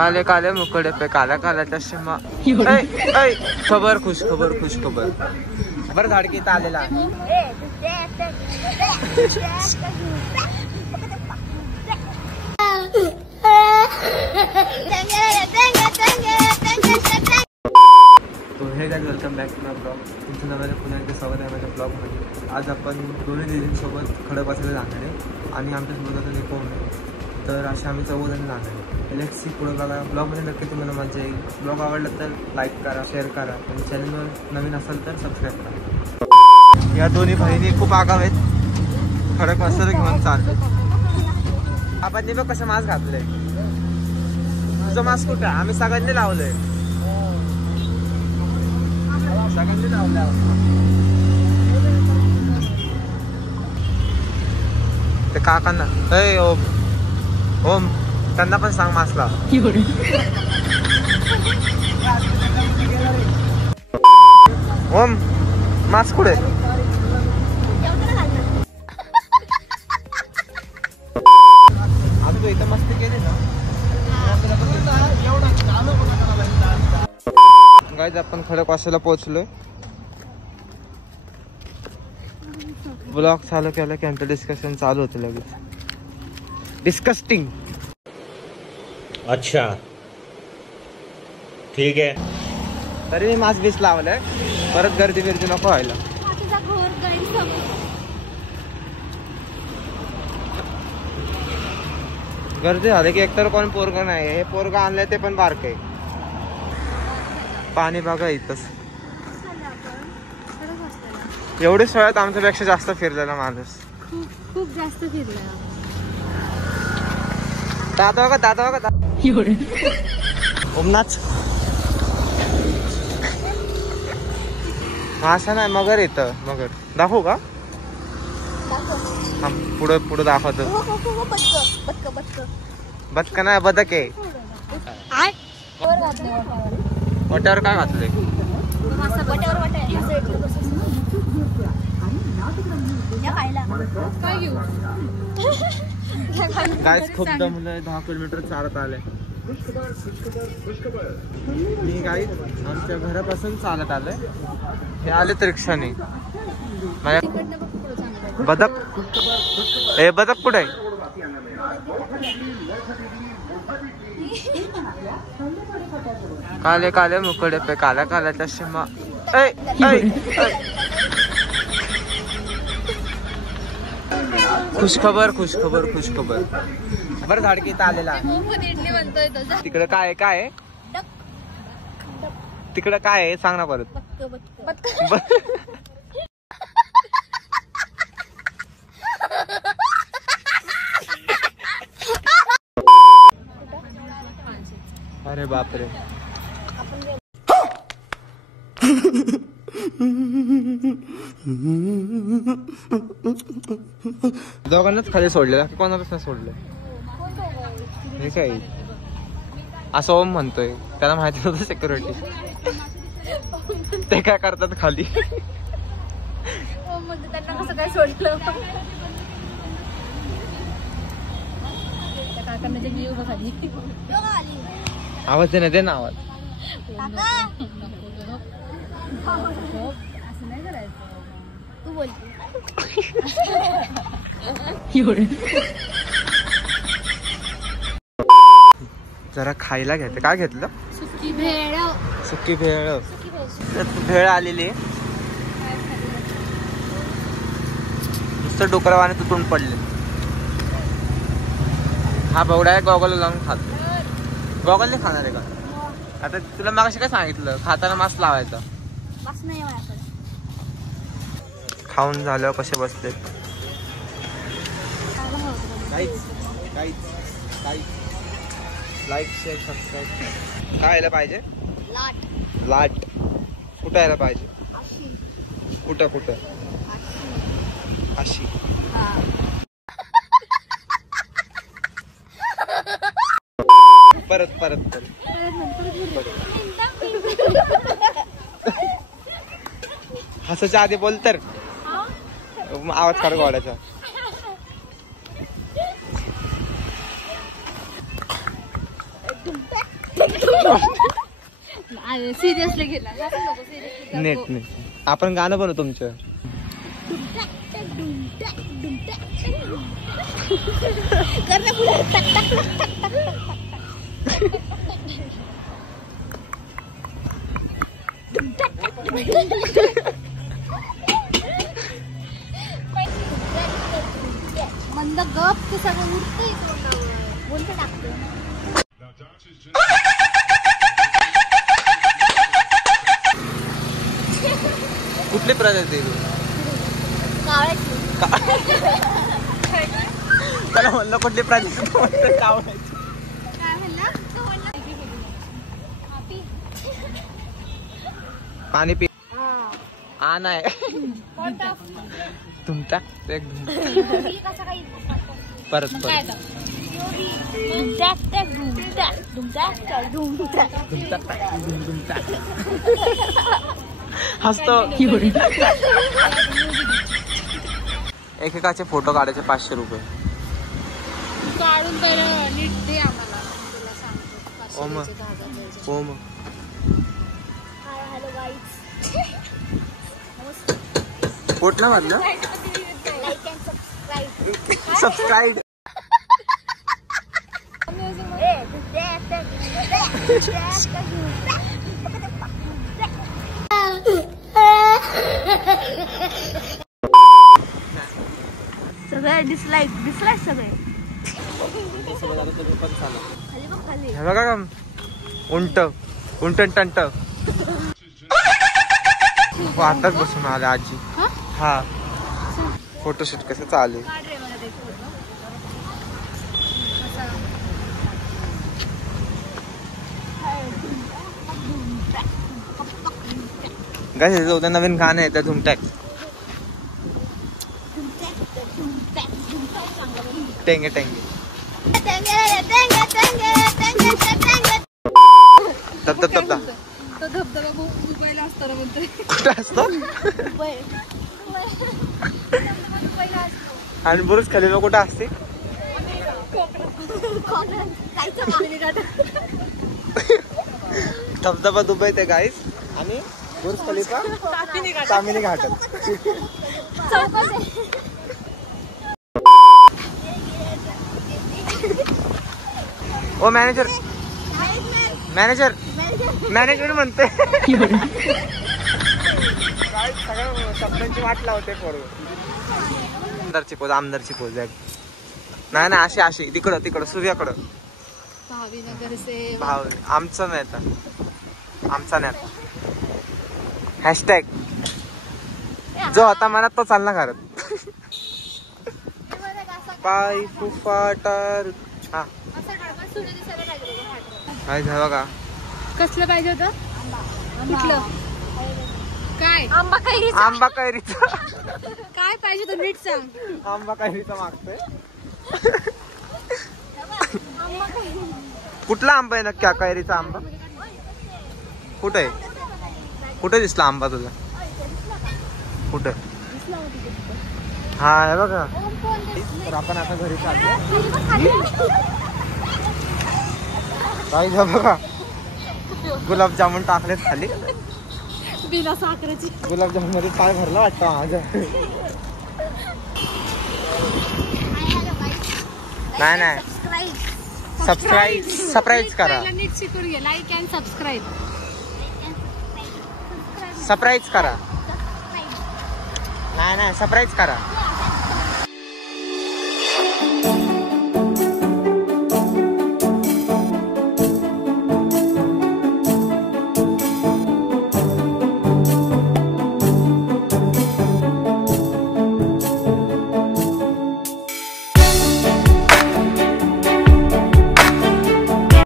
काले काले मुकड़े पे काला काला चष्मा। खबर खुश खबर खुश खबर बर झाड की आलेला तो hey guys welcome back to my blog. तुमचं नव्याने पुन्हा एकदा स्वागत आहे माझ्या ब्लॉगमध्ये। आज आपण दोन्ही दीदींसोबत खडकवासला जाणार आहे आणि आमच्यासोबत आता निकोन आहे, तर असे आम्ही चौघजण जाणार आहे। लेट्स सी पुढे बघा ब्लॉगमध्ये नक्की तुम्हाला मजा येईल। ब्लॉग आवडला तर लाईक करा, शेअर करा आणि चॅनलवर नवीन असाल तर सबस्क्राईब करा। या दोन्ही बहिणी खूप आगाव आहेत, खडकवासला घेऊन चालले। आपण बघ कसं मास्क घातलंय, तुझं मास्क कुठं? आम्ही सगळ्यांनी लावलंय, सगळ्यांनी लावलं। ते काकांना ओम ओम त्यांना पण सांग मास्क लाव। ओम मास्क कुठे? आता तू इथं मस्ती केली ना। गाइस आपण खडकवासला पोहोचलोय। ब्लॉग चालू केला की आमचं डिस्कशन चालू होतं लगेच। डिस्कस्टिंग। अच्छा ठीक आहे। तरी मी मास्क बीस लावलंय, परत गर्दी बिर्दी नको व्हायला। गर्दी झाली की एकतर कोण पोरगा नाही, हे पोरगा आणलंय ते पण बारक आहे। पाणी बघा इथंच, एवढ्याच वेळात आमच्यापेक्षा जास्त फिरलेला माणूस, खूप जास्त फिरला। दादा बघा दादा बघा उमनाच मासा नाही, मगर येतं। मगर दाखवू का? पुढे पुढे दाखवतो। बदक नाही, बदक आहे। वाट्यावर काय घातलंय? गाइस खूप दमलोय, 10 किलोमीटर चालत आले मी। गाइस आमच्या घरापासून चालत आलोय, हे आले तर रिक्षाने। बदक हे बदक कुठे आहे? काले काले मुकड़े पे काला काला चष्मा। खुश खबर खुश खबर खुश खबर बर झाड की आलेला। तिकडे काय काय तिकडे काय आहे सांग ना परत। अरे बापरे, दोघांनाच खाली सोडलेला, कोणालाच नाही सोडलं। हे काय असं ओम म्हणतोय, त्याला माहिती नव्हतं सिक्युरिटी ते काय करतात खाली। त्यांना कसं काय सोडलं? आवाज दे ना, दे ना आवाज। असं नाही करायचं, तू बोल। जरा खायला घेते, काय घेतलं? सुकी भेळ। सुकी भेळ, भेळ आलेली नुसतं डोकरावाने तुटून पडले। हा बवडा आहे, गॉगल लावून खातो। गॉगल नाही खाणार आहे का? आता तुला मागाशी काय सांगितलं, खाताना मास्क लावायचा। खाऊन झाल्यावर कसे बसले लाईक शेअर सबस्क्राईब। काय यायला पाहिजे? लाट कुठं यायला पाहिजे? कुठं कुठं? अशी परत परत परत हसायच्या आधी बोल तर आवाज काढ गोड्याचा। सिरियसली गेला नको सिरियसली नेट नेट आपण गाणं बनवू तुमचं. मंद गप ते सगळं उठतंय बोलते टाकतो. कुठली प्रजाती तू? त्याला म्हणलं कुठली प्रजाती तू म्हणतो कावळ्याची. काय म्हणला पाणी पी. आ नाही तुमचा परत परत हसतो. एकेकाचे फोटो काढायचे 500 रुपये. काढून पहिलं नीट दे आम्हाला तुला सांगतो. ओम ओम हॅलो गाईज कुठला म्हटलं लाईक अँड सबस्क्राईब सबस्क्राईब. सगळे डिसलाईक सगळे. हे बघा का उंट उंट टंट. आताच बसून आले आजी. हा फोटोशूट कसं चालू. गाइस उद्या नवीन गाणं येतं धुमटॅक. टेंगे टेंगे धबधबा. तो धबधबा मुंबईला असतो ना म्हणतोय. कुठं असतो? आणि बुरुज खलिफा कुठं असते? धबधबा दुबईत आहे गाईस आणि बुरुज खलिफा कामिनी घाटात. ओ मॅनेजर मॅनेजर मॅनेजर म्हणते. सगळं शब्दांची वाट लावते बरोबर. आमदारची पोज आमदारची पोज आहे. नाही नाही अशी अशी तिकडं तिकडं सूर्याकडं. भाव आमचं नाही आता आमचा नाही आता. हॅशटॅग जो होता मनात तो चालला घरात. पाय फुफाटार. हा काय झालं का? कसलं पाहिजे होतं? कुठलं काय? आंबा कैरीचा. काय पाहिजे तू नीट सांग. आंबा कैरीचा मागतोय. कुठला आंबा आहे नक्की? कैरीचा आंबा कुठे कुठे दिसला आंबा तुला? कुठे? हा हे बघा. तर आपण आता घरी चाललो. बघा गुलाबजामुन टाकलेत खाली. बिना साखरेची गुलाबजामुन मध्ये पाय भरला वाटतं माझं. नाही नाही सबस्क्राईब करा. नीट शिकून घे. लाईक अँड सबस्क्राईब सरप्राईज करा. नाही नाही सरप्राईज करा.